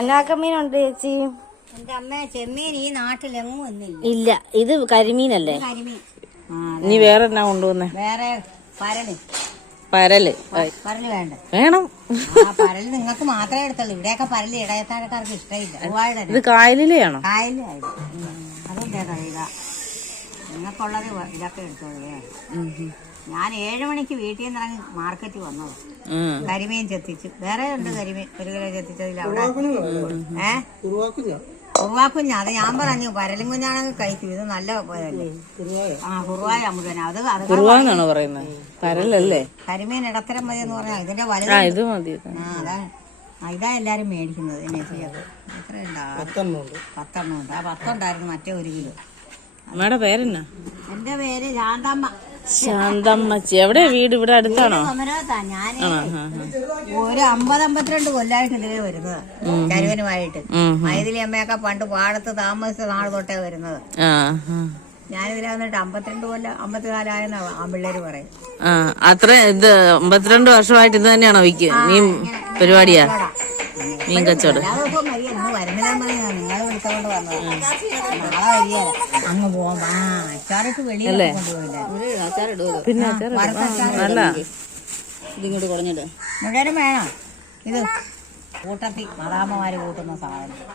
എന്നാക്ക മീനുണ്ട് ചേച്ചി? എന്റെ അമ്മ ചെമ്മീൻ ഈ നാട്ടിലെങ്ങും ഒന്നില്ല. ഇല്ല, ഇത് കരിമീനല്ലേ? കരിമീൻ. നീ വേറെ എന്നാ കൊണ്ടുവന്നേ? വേറെ പരല്. പരല് വേണ്ട? വേണം. പരല് നിങ്ങൾക്ക് മാത്രമേ എടുത്തുള്ളൂ. ഇവിടെയൊക്കെ പരല് ഇടയത്താഴക്കാർക്ക് ഇഷ്ടമില്ല. ഇത് കായലിലെയാണോ? കായലായിരുന്നു. അതുകൊണ്ടേ കഴിയുക. നിങ്ങൾക്കുള്ളത് ഇതൊക്കെ എടുത്തോളേ. ഞാൻ 7 മണിക്ക് വീട്ടിൽ നിന്ന് ഇറങ്ങി മാർക്കറ്റിൽ വന്നത്. കരിമീൻ ചെത്തിച്ചു. വേറെ ഉണ്ട് കരിമീൻ 1 കിലോ ചെത്തിച്ചതിൽ. അവിടെ കുറുവാക്കുഞ്ഞ. അത് ഞാൻ പറഞ്ഞു പരലും കുഞ്ഞാണെങ്കിൽ കഴിക്കും. ഇത് നല്ല കുറുവായ മുഴുവൻ. അത് കുറുവാന്നാണോ പറയുന്നത്? പരലല്ലേ? കരിമീൻ ഇടത്തരം മതി എന്ന് പറഞ്ഞാൽ ഇതിന്റെ വലുത് മതി. അതാണ്. ഇതാ എല്ലാരും മേടിക്കുന്നത്. എത്ര ഉണ്ടാവും? 10 ഉണ്ട്. ആ 10 ഉണ്ടായിരുന്നു മറ്റേ 1 കിലോ. അമ്മയുടെ പേരെന്നാ? എന്റെ പേര് ശാന്തമ്മ. ശാന്തമ്മച്ചി. എവിടെ വീട്? ഇവിടെ അടുത്താണോ? ഞാൻ ഒരു 50-52 കൊല്ലായിട്ട് ഇതിലേ വരുന്നത് കരുവനുമായിട്ട്. മൈഥിലി അമ്മയൊക്കെ പണ്ട് പാടത്ത് താമസിച്ച നാൾ തൊട്ടേ വരുന്നത്. ഞാനിതിലെ വന്നിട്ട് 52 കൊല്ലം 54 ആയെന്നാ ആമ്പിള്ളേര് പറയും. അത്ര ഇത് 52 വർഷമായിട്ട് ഇത് തന്നെയാണോ മീൻ പരിപാടിയാ? മീൻ കച്ചവടം. നിങ്ങൾ വിളിച്ചോണ്ട് വന്നത് നാളെ വരിക. അങ്ങ് പോവാം. അച്ചാറിട്ട് വെളിയിൽ കൊണ്ടുപോയില്ല. പിന്നെ ഇതിങ്ങോട്ട് കുറഞ്ഞിട്ട് മുഴുവനും വേണം. ഇത് കൂട്ടത്തി മദാമ്മമാര് കൂട്ടുന്ന സാധനം.